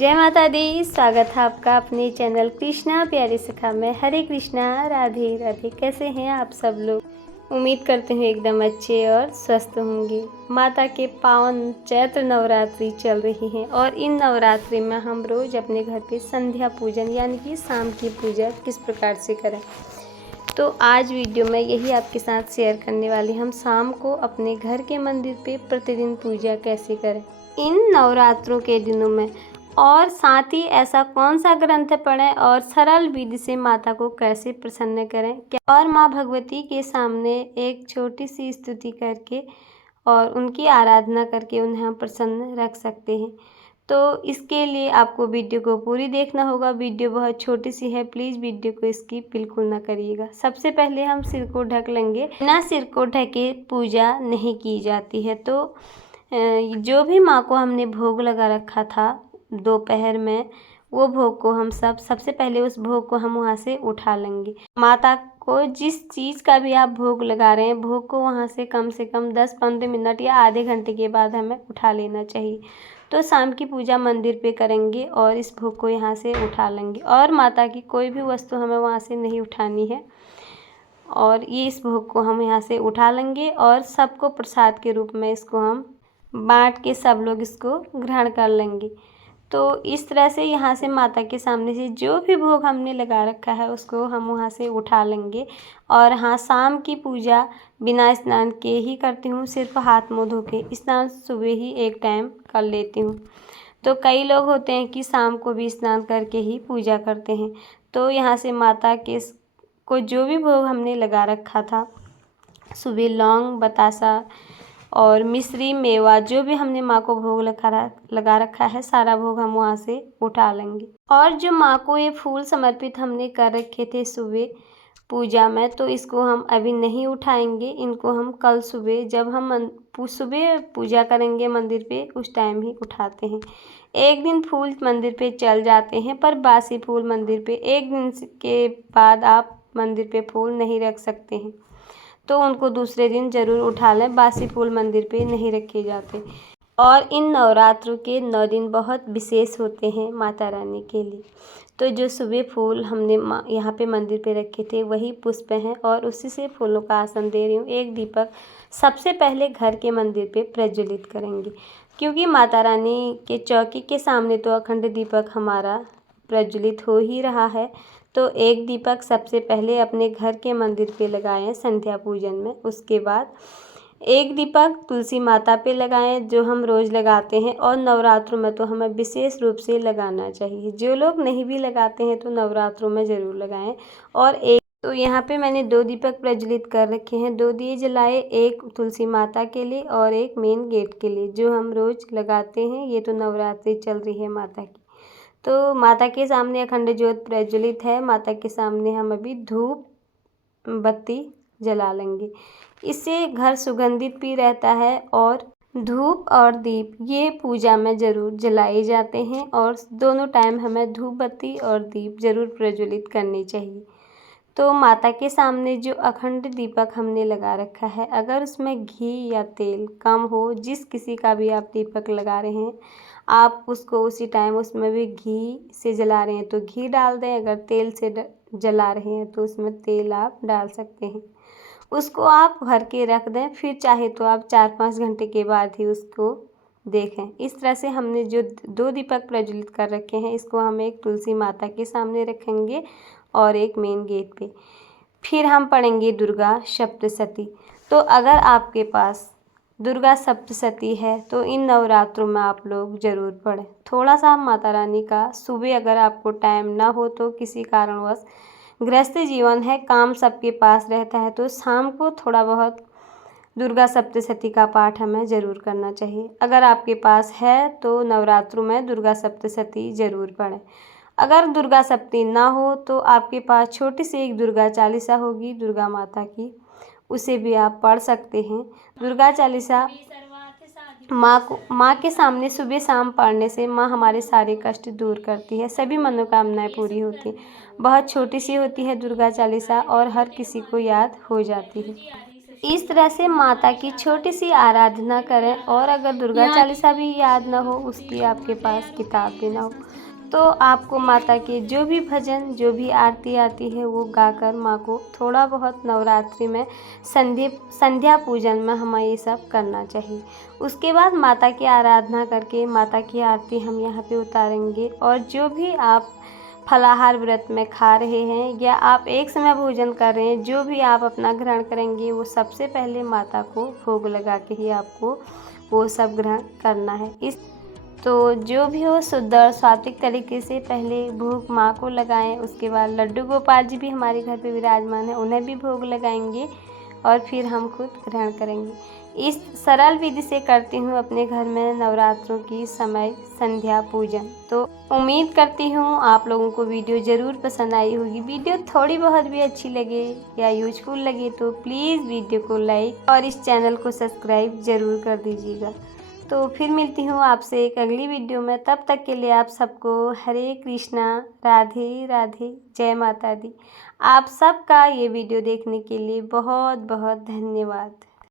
जय माता दी। स्वागत है आपका अपने चैनल कृष्णा प्यारी सखा में। हरे कृष्णा, राधे राधे। कैसे हैं आप सब लोग? उम्मीद करते हैं एकदम अच्छे और स्वस्थ होंगे। माता के पावन चैत्र नवरात्रि चल रही हैं और इन नवरात्रि में हम रोज़ अपने घर पे संध्या पूजन यानी कि शाम की पूजा किस प्रकार से करें, तो आज वीडियो में यही आपके साथ शेयर करने वाली। हम शाम को अपने घर के मंदिर पे प्रतिदिन पूजा कैसे करें इन नवरात्रों के दिनों में, और साथ ही ऐसा कौन सा ग्रंथ पढ़ें और सरल विधि से माता को कैसे प्रसन्न करें, क्या और माँ भगवती के सामने एक छोटी सी स्तुति करके और उनकी आराधना करके उन्हें हम प्रसन्न रख सकते हैं। तो इसके लिए आपको वीडियो को पूरी देखना होगा। वीडियो बहुत छोटी सी है, प्लीज़ वीडियो को स्किप बिल्कुल ना करिएगा। सबसे पहले हम सिर को ढक लेंगे। बिना सिर को ढके पूजा नहीं की जाती है। तो जो भी माँ को हमने भोग लगा रखा था दोपहर में, वो भोग को हम सबसे पहले उस भोग को हम वहाँ से उठा लेंगे। माता को जिस चीज़ का भी आप भोग लगा रहे हैं, भोग को वहाँ से कम 10-15 मिनट या आधे घंटे के बाद हमें उठा लेना चाहिए। तो शाम की पूजा मंदिर पे करेंगे और इस भोग को यहाँ से उठा लेंगे, और माता की कोई भी वस्तु हमें वहाँ से नहीं उठानी है। और ये इस भोग को हम यहाँ से उठा लेंगे और सबको प्रसाद के रूप में इसको हम बांट के सब लोग इसको ग्रहण कर लेंगे। तो इस तरह से यहाँ से माता के सामने से जो भी भोग हमने लगा रखा है उसको हम वहाँ से उठा लेंगे। और हाँ, शाम की पूजा बिना स्नान के ही करती हूँ, सिर्फ हाथ मुँह धो के। स्नान सुबह ही एक टाइम कर लेती हूँ। तो कई लोग होते हैं कि शाम को भी स्नान करके ही पूजा करते हैं। तो यहाँ से माता के को जो भी भोग हमने लगा रखा था, सुबह लौंग, बतासा और मिश्री, मेवा, जो भी हमने माँ को भोग लगा रखा है, सारा भोग हम वहाँ से उठा लेंगे। और जो माँ को ये फूल समर्पित हमने कर रखे थे सुबह पूजा में, तो इसको हम अभी नहीं उठाएंगे। इनको हम कल सुबह, जब हम सुबह पूजा करेंगे मंदिर पे, उस टाइम ही उठाते हैं। एक दिन फूल मंदिर पे चल जाते हैं, पर बासी फूल मंदिर पे एक दिन के बाद आप मंदिर पे फूल नहीं रख सकते हैं, तो उनको दूसरे दिन ज़रूर उठा लें। बासी फूल मंदिर पे नहीं रखे जाते। और इन नवरात्रों के 9 दिन बहुत विशेष होते हैं माता रानी के लिए। तो जो सुबह फूल हमने यहाँ पे मंदिर पे रखे थे, वही पुष्प हैं और उसी से फूलों का आसन दे रही हूँ। एक दीपक सबसे पहले घर के मंदिर पे प्रज्वलित करेंगे, क्योंकि माता रानी के चौकी के सामने तो अखंड दीपक हमारा प्रज्वलित हो ही रहा है। तो एक दीपक सबसे पहले अपने घर के मंदिर पे लगाएं संध्या पूजन में। उसके बाद एक दीपक तुलसी माता पे लगाएं, जो हम रोज़ लगाते हैं, और नवरात्रों में तो हमें विशेष रूप से लगाना चाहिए। जो लोग नहीं भी लगाते हैं तो नवरात्रों में ज़रूर लगाएं। और एक तो यहाँ पे मैंने 2 दीपक प्रज्वलित कर रखे हैं। 2 दिए जलाए, एक तुलसी माता के लिए और एक मेन गेट के लिए, जो हम रोज़ लगाते हैं। ये तो नवरात्रि चल रही है माता की, तो माता के सामने अखंड ज्योत प्रज्वलित है। माता के सामने हम अभी धूप बत्ती जला लेंगे। इससे घर सुगंधित भी रहता है। और धूप और दीप ये पूजा में ज़रूर जलाए जाते हैं, और दोनों टाइम हमें धूप बत्ती और दीप ज़रूर प्रज्वलित करनी चाहिए। तो माता के सामने जो अखंड दीपक हमने लगा रखा है, अगर उसमें घी या तेल कम हो, जिस किसी का भी आप दीपक लगा रहे हैं, आप उसको उसी टाइम उसमें भी घी से जला रहे हैं तो घी डाल दें। अगर तेल से जला रहे हैं तो उसमें तेल आप डाल सकते हैं। उसको आप भर के रख दें, फिर चाहे तो आप 4-5 घंटे के बाद ही उसको देखें। इस तरह से हमने जो 2 दीपक प्रज्वलित कर रखे हैं, इसको हम एक तुलसी माता के सामने रखेंगे और एक मेन गेट पे। फिर हम पढ़ेंगे दुर्गा सप्तशती। तो अगर आपके पास दुर्गा सप्तशती है तो इन नवरात्रों में आप लोग ज़रूर पढ़ें। थोड़ा सा माता रानी का सुबह, अगर आपको टाइम ना हो तो किसी कारणवश गृहस्थ जीवन है, काम सबके पास रहता है, तो शाम को थोड़ा बहुत दुर्गा सप्तशती का पाठ हमें ज़रूर करना चाहिए। अगर आपके पास है तो नवरात्रों में दुर्गा सप्तशती ज़रूर पढ़ें। अगर दुर्गा सप्तशती ना हो तो आपके पास छोटी सी एक दुर्गा चालीसा होगी दुर्गा माता की, उसे भी आप पढ़ सकते हैं। दुर्गा चालीसा माँ के सामने सुबह शाम पढ़ने से माँ हमारे सारे कष्ट दूर करती है, सभी मनोकामनाएं पूरी होती हैं। बहुत छोटी सी होती है दुर्गा चालीसा और हर किसी को याद हो जाती है। इस तरह से माता की छोटी सी आराधना करें। और अगर दुर्गा चालीसा भी याद ना हो, उसकी आपके पास किताब भी ना हो, तो आपको माता के जो भी भजन, जो भी आरती आती है वो गाकर माँ को थोड़ा बहुत नवरात्रि में संध्या पूजन में हमें ये सब करना चाहिए। उसके बाद माता की आराधना करके माता की आरती हम यहाँ पे उतारेंगे। और जो भी आप फलाहार व्रत में खा रहे हैं या आप एक समय भोजन कर रहे हैं, जो भी आप अपना ग्रहण करेंगे वो सबसे पहले माता को भोग लगा के ही आपको वो सब ग्रहण करना है। तो जो भी हो शुद्ध और सात्विक तरीके से पहले भोग माँ को लगाएं। उसके बाद लड्डू गोपाल जी भी हमारे घर पे विराजमान है, उन्हें भी भोग लगाएंगे और फिर हम खुद ग्रहण करेंगे। इस सरल विधि से करती हूँ अपने घर में नवरात्रों की समय संध्या पूजन। तो उम्मीद करती हूँ आप लोगों को वीडियो ज़रूर पसंद आई होगी। वीडियो थोड़ी बहुत भी अच्छी लगे या यूजफुल लगे तो प्लीज़ वीडियो को लाइक और इस चैनल को सब्सक्राइब ज़रूर कर दीजिएगा। तो फिर मिलती हूँ आपसे एक अगली वीडियो में। तब तक के लिए आप सबको हरे कृष्णा, राधे राधे, जय माता दी। आप सबका ये वीडियो देखने के लिए बहुत बहुत धन्यवाद।